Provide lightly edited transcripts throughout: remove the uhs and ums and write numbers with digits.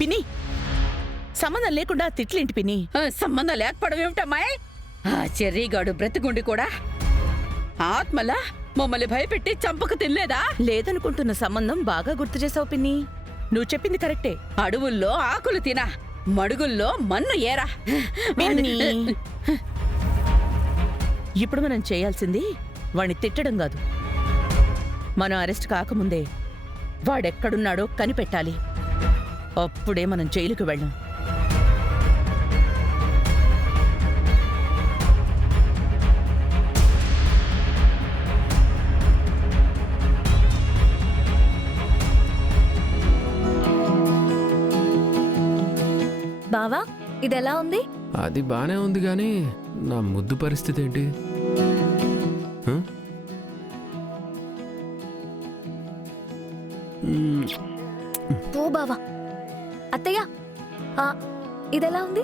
పిన్ని సంబంధం లేకుండా తిట్లేంటి పిన్ని? సంబంధం లేకపోవడం ఏమిటమ్మాయి? ఆ చెర్రీగాడు బ్రతికుండి కూడా ఆత్మలా మమ్మల్ని భయపెట్టి చంపకు తినలేదా? లేదనుకుంటున్న సంబంధం బాగా గుర్తు చేసావు పిన్ని. నువ్వు చెప్పింది కరెక్టే. అడవుల్లో ఆకులు తినా, మడుగుల్లో మన్ను ఏరా. పిన్ని, ఇప్పుడు మనం చేయాల్సింది వాణ్ణి తిట్టడం కాదు. మనం అరెస్ట్ కాకముందే వాడెక్కడున్నాడో కనిపెట్టాలి. అప్పుడే మనం జైలుకు వెళ్ళాం. బావా, ఇదెలా ఉంది? అది బానే ఉంది గాని నా ముద్దు పరిస్థితి ఏంటి? ఓ బావా, అత్తయ్య, ఇదెలా ఉంది?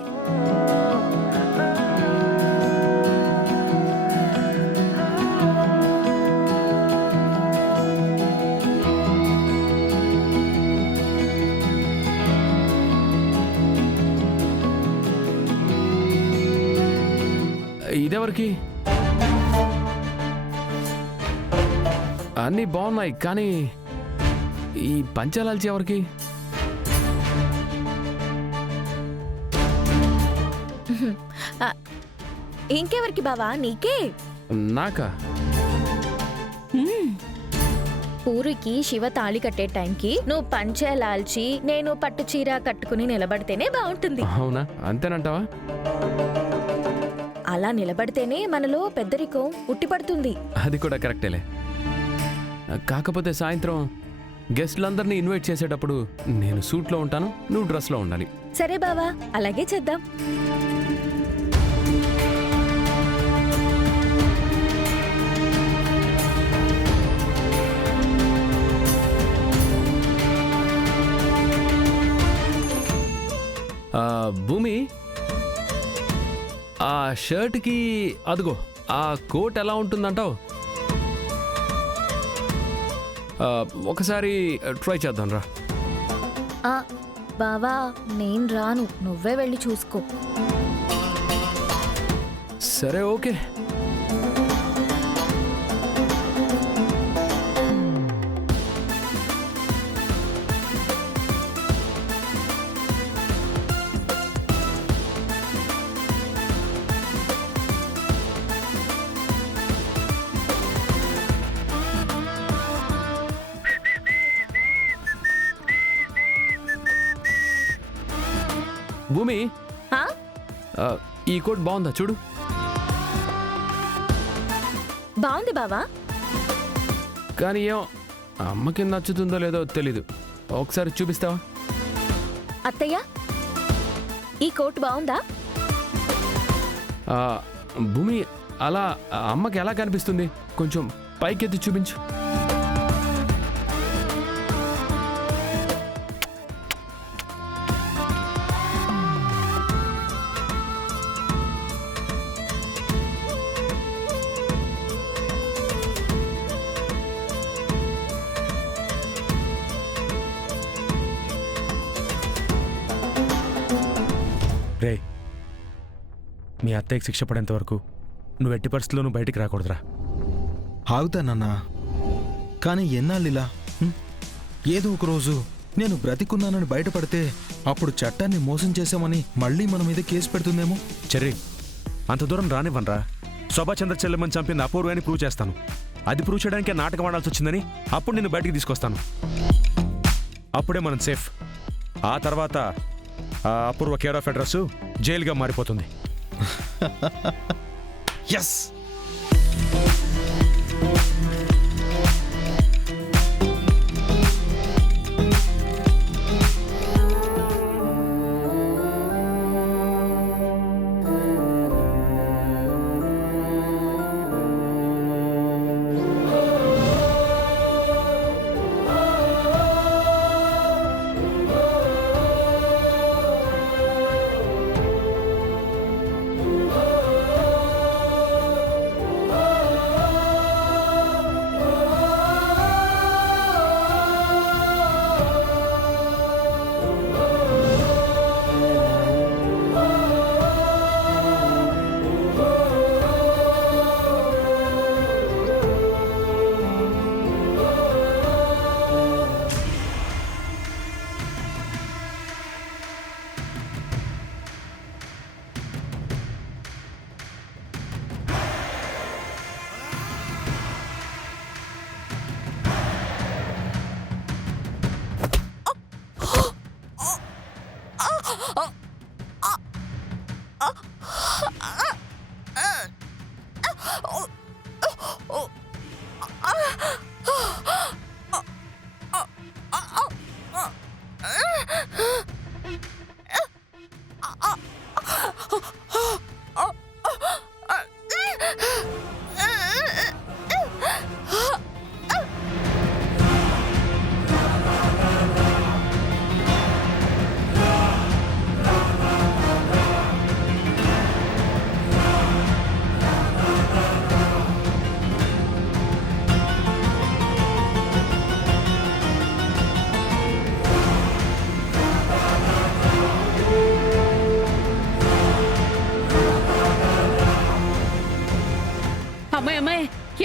ఇదెవరికి? అన్నీ బాగున్నాయి కానీ ఈ పంచాలాల్చి ఎవరికి? ఇంకెవరికి బావా? నీకే. నాకా? పూరికి శివ తాళి కట్టే టైంకి నువ్వు పంచేలాల్చి నేను పట్టు చీర కట్టుకుని నిలబడితేనే బాగుంటుంది. అవునా? అంతేనంటావా? అలా నిలబడితేనే మనలో పెద్దరికం ఉట్టిపడుతుంది. అది కూడా కరెక్టేలే. కాకపోతే సాయంత్రం గెస్టులందరినీ ఇన్వైట్ చేసేటప్పుడు నేను సూట్లో ఉంటాను, నువ్వు డ్రెస్లో ఉండాలి. సరే బావా, అలాగే చేద్దాం. భూమి, ఆ షర్ట్కి అదిగో ఆ కోట్ ఎలా ఉంటుందంటావు? ఒకసారి ట్రై చేద్దాం రా. బావా, నేను రాను, నువ్వే వెళ్ళి చూసుకో. సరే, ఓకే. భూమి, ఈ కోట్ బాగుందా చూడు. బాగుంది బావా, కానీ ఏం అమ్మకి నచ్చుతుందో లేదో తెలీదు. ఒకసారి చూపిస్తావా? అత్తయ్య, ఈ కోట్ బాగుందా? భూమి, అలా అమ్మకి ఎలా కనిపిస్తుంది? కొంచెం పైకెత్తి చూపించు. రే, మీ అత్తయ్యకి శిక్ష పడేంత వరకు నువ్వు ఎట్టి పరిస్థితుల్లోనూ బయటికి రాకూడదురా. ఆగుతానన్నా, కానీ ఎన్నాళ్ళిలా? ఏదో ఒక రోజు నేను బ్రతికున్నానని బయటపడితే అప్పుడు చట్టాన్ని మోసం చేశామని మళ్ళీ మన మీద కేసు పెడుతుందేమో. చెర్రీ, అంత దూరం రానివ్వనరా. శోభాచంద్ర చెల్లెమ్మని చంపింది అపూర్వాన్ని ప్రూవ్ చేస్తాను. అది ప్రూవ్ చేయడానికే నాటకం ఆడాల్సి వచ్చిందని అప్పుడు నిన్ను బయటికి తీసుకొస్తాను. అప్పుడే మనం సేఫ్. ఆ తర్వాత అపూర్వ కేర్ ఆఫ్ అడ్రస్ జైలుగా మారిపోతుంది. ఎస్.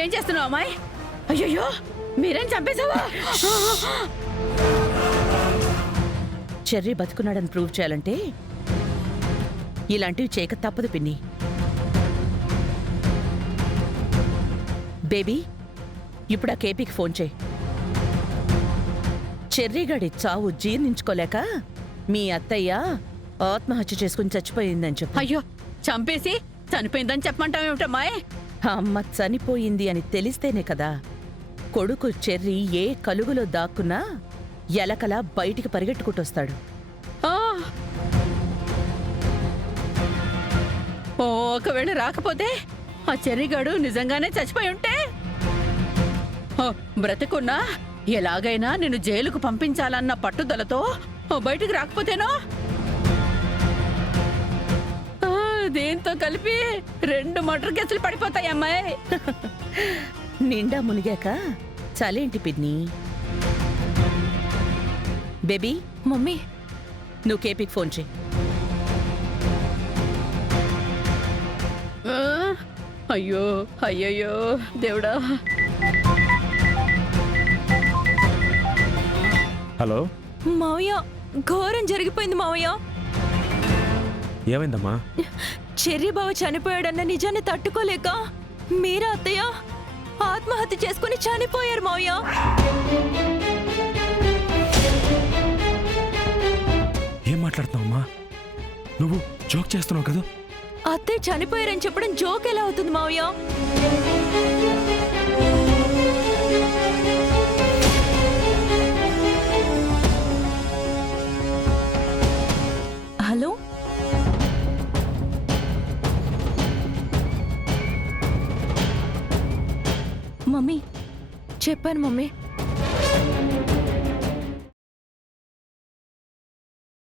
ఏం చేస్తున్నావు అమ్మాయి? అయ్యయ్యో మీరేం చంపేశావా? చెర్రీ బతుకున్నాడని ప్రూవ్ చేయాలంటే ఇలాంటివి చేయక తప్పదు పిన్ని. బేబీ, ఇప్పుడు ఆ కేపీకి ఫోన్ చేయి. చెర్రీగాడి చావు జీర్ణించుకోలేక మీ అత్తయ్య ఆత్మహత్య చేసుకుని చచ్చిపోయిందని చెప్పు. అయ్యో చంపేసి చనిపోయిందని చెప్పమంటావేమిటమ్మాయి? అమ్మ చనిపోయింది అని తెలిస్తేనే కదా కొడుకు చెర్రీ ఏ కలుగులో దాక్కున్నా ఎలకలా బయటికి పరిగెట్టుకుంటొస్తాడు. ఆ. ఒకవేళ రాకపోతే ఆ చెర్రిగాడు నిజంగానే చచ్చిపోయి ఉంటే బ్రతికున్నా ఎలాగైనా నిన్ను జైలుకు పంపించాలన్న పట్టుదలతో బయటికి రాకపోతేనో దీంతో కలిపి 2 మర్డర్ కేసులు పడిపోతాయి అమ్మాయి. నిండా మునిగాక చలేంటి పిన్ని. బేబీ, మమ్మీ నువ్వు కేపీకి ఫోన్ చేయి. ఆ, అయ్యో అయ్యయ్యో దేవుడా. హలో, మావయ్య, ఘోరం జరిగిపోయింది మావయ్య. ఏమైందమ్మా? చెర్రీ బావ చనిపోయాడన్న నిజాన్ని తట్టుకోలేక మీరా అత్తయ్య ఆత్మహత్య చేసుకుని చనిపోయారు మావయ్య. ఏం మాట్లాడుతున్నావమ్మా? నువ్వు జోక్ చేస్తున్నావు కదా? అత్తయ్య చనిపోయారని చెప్పడం జోక్ ఎలా అవుతుంది మావయ్య? హలో, మమ్మీ చెప్పాను మమ్మీ.